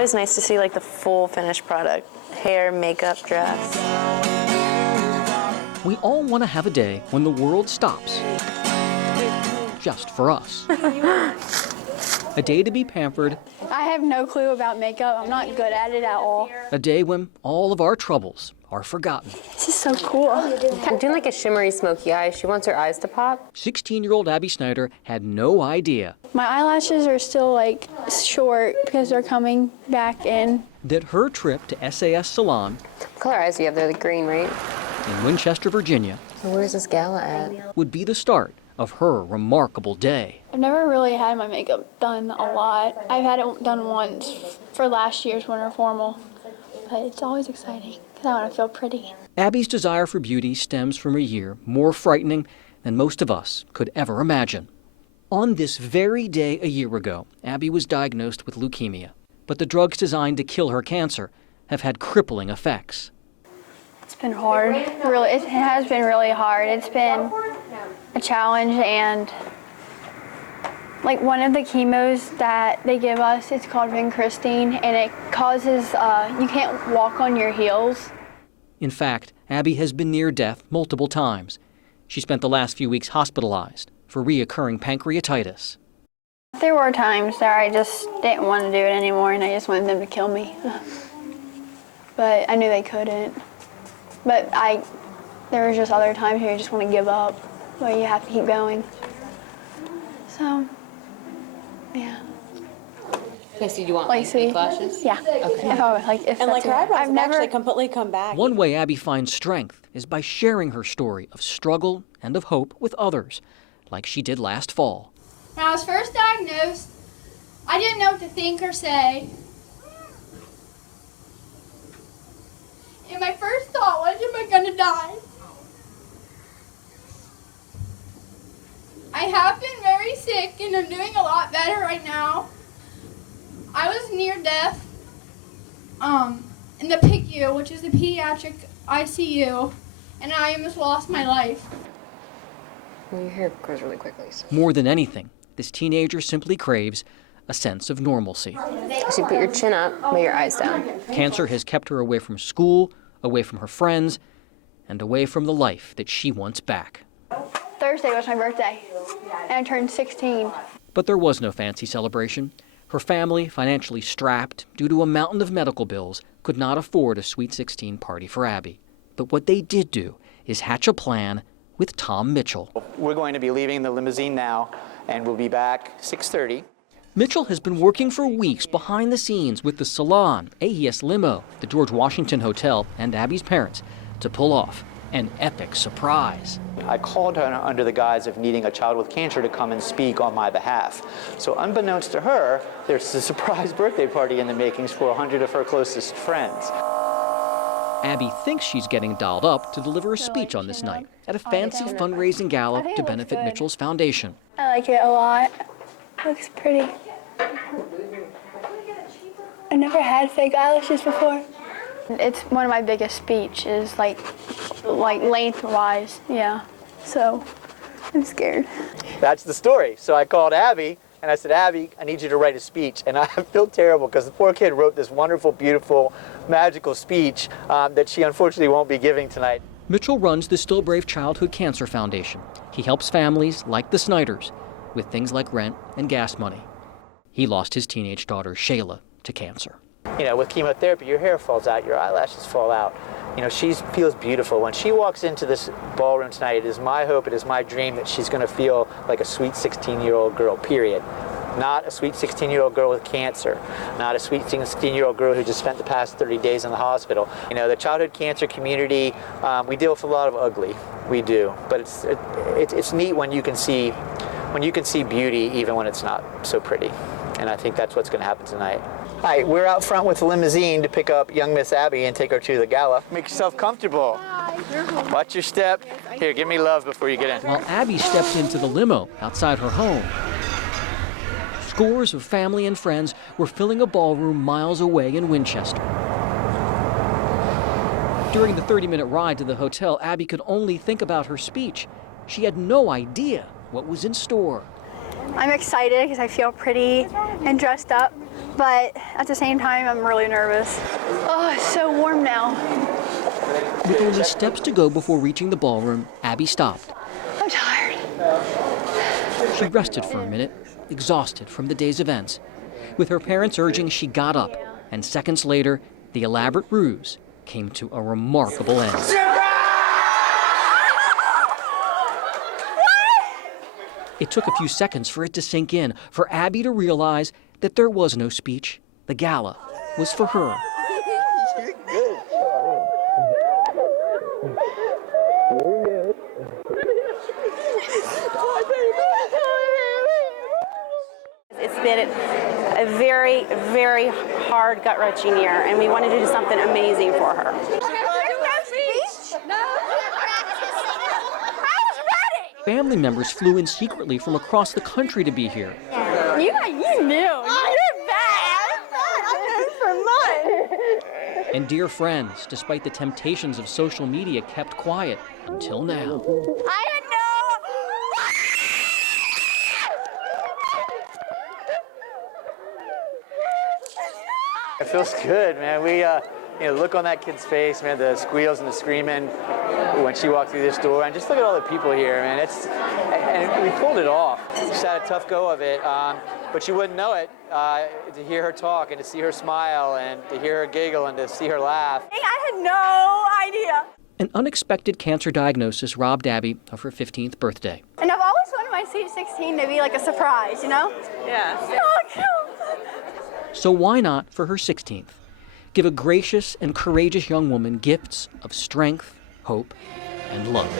always nice to see like the full finished product. Hair, makeup, dress. We all want to have a day when the world stops. Just for us. A day to be pampered. I have no clue about makeup. I'm not good at it at all. A day when all of our troubles are forgotten. This is so cool. I'm doing like a shimmery smoky eye. She wants her eyes to pop. 16-year-old Abby Snider had no idea My eyelashes are still like short because they're coming back in. that her trip to SAS Salon What color eyes do you have? They're the green, right? in Winchester, Virginia, So where's this gala at? would be the start of her remarkable day. I've never really had my makeup done a lot. I've had it done once for last year's winter formal, but it's always exciting because I want to feel pretty. Abby's desire for beauty stems from a year more frightening than most of us could ever imagine. On this very day a year ago, Abby was diagnosed with leukemia, but the drugs designed to kill her cancer have had crippling effects. It's been hard. Really, it has been really hard. It's been a challenge, and like one of the chemos that they give us, it's called vincristine, and it causes you can't walk on your heels. In fact, Abby has been near death multiple times. She spent the last few weeks hospitalized for reoccurring pancreatitis. There were times that I just didn't want to do it anymore, and I just wanted them to kill me. But I knew they couldn't. But there was just other times where you just want to give up, but you have to keep going. So, yeah. Okay, so you want Like, see? fake lashes? Yeah. Okay. If And like her that's- eyebrows I've have never actually completely come back. One way Abby finds strength is by sharing her story of struggle and of hope with others, like she did last fall. When I was first diagnosed, I didn't know what to think or say. And my first thought was, am I gonna die? I have been very sick and I'm doing a lot better right now. I was near death in the PICU, which is the pediatric ICU, and I almost lost my life. Well, your hair grows really quickly. So. More than anything, this teenager simply craves a sense of normalcy. So you put your chin up, lay your eyes down. Cancer has kept her away from school, away from her friends, and away from the life that she wants back. Thursday was my birthday, and I turned 16. But there was no fancy celebration. Her family, financially strapped due to a mountain of medical bills, could not afford a Sweet 16 party for Abby. But what they did do is hatch a plan with Tom Mitchell. We're going to be leaving the limousine now, and we'll be back 6:30. Mitchell has been working for weeks behind the scenes with the Salon, AES Limo, the George Washington Hotel, and Abby's parents to pull off an epic surprise. I called her under the guise of needing a child with cancer to come and speak on my behalf. So unbeknownst to her, there's a surprise birthday party in the makings for 100 of her closest friends. Abby thinks she's getting dolled up to deliver a speech on this night at a fancy fundraising gala to benefit Mitchell's foundation. I like it a lot. It looks pretty. I never had fake eyelashes before. It's one of my biggest speeches, like lengthwise, yeah. So I'm scared. That's the story. So I called Abby, and I said, Abby, I need you to write a speech. And I feel terrible because the poor kid wrote this wonderful, beautiful, magical speech that she unfortunately won't be giving tonight. Mitchell runs the Still Brave Childhood Cancer Foundation. He helps families like the Sniders with things like rent and gas money. He lost his teenage daughter, Shayla, to cancer. You know, with chemotherapy, your hair falls out, your eyelashes fall out. You know, she feels beautiful. When she walks into this ballroom tonight, it is my hope, it is my dream that she's going to feel like a sweet 16-year-old girl, period. Not a sweet 16-year-old girl with cancer. Not a sweet 16-year-old girl who just spent the past 30 days in the hospital. You know, the childhood cancer community, we deal with a lot of ugly. We do. But it's neat when you can see beauty even when it's not so pretty. And I think that's what's going to happen tonight. Hi, we're out front with the limousine to pick up young Miss Abby and take her to the gala. Make yourself comfortable. Hi. Watch your step. Here, give me love before you get in. While Abby stepped into the limo outside her home, scores of family and friends were filling a ballroom miles away in Winchester. During the 30-minute ride to the hotel, Abby could only think about her speech. She had no idea what was in store. I'm excited because I feel pretty and dressed up, but at the same time, I'm really nervous. Oh, it's so warm now. With only steps to go before reaching the ballroom, Abby stopped. I'm tired. She rested for a minute, exhausted from the day's events. With her parents urging, she got up, and seconds later, the elaborate ruse came to a remarkable end. It took a few seconds for it to sink in, for Abby to realize that there was no speech. The gala was for her. It's been a very, very hard, gut-wrenching year, and we wanted to do something amazing for her. Family members flew in secretly from across the country to be here. You knew. You're bad. I'm for months. And dear friends, despite the temptations of social media, kept quiet until now. I had It feels good, man. We, look on that kid's face, man, the squeals and the screaming when she walked through this door, and just look at all the people here, man. And we pulled it off. We just had a tough go of it, but you wouldn't know it to hear her talk and to see her smile and to hear her giggle and to see her laugh. I had no idea. An unexpected cancer diagnosis robbed Abby of her 15th birthday. And I've always wanted my Sweet 16 to be like a surprise, you know? Yeah. So why not, for her 16th, give a gracious and courageous young woman gifts of strength, hope, and love?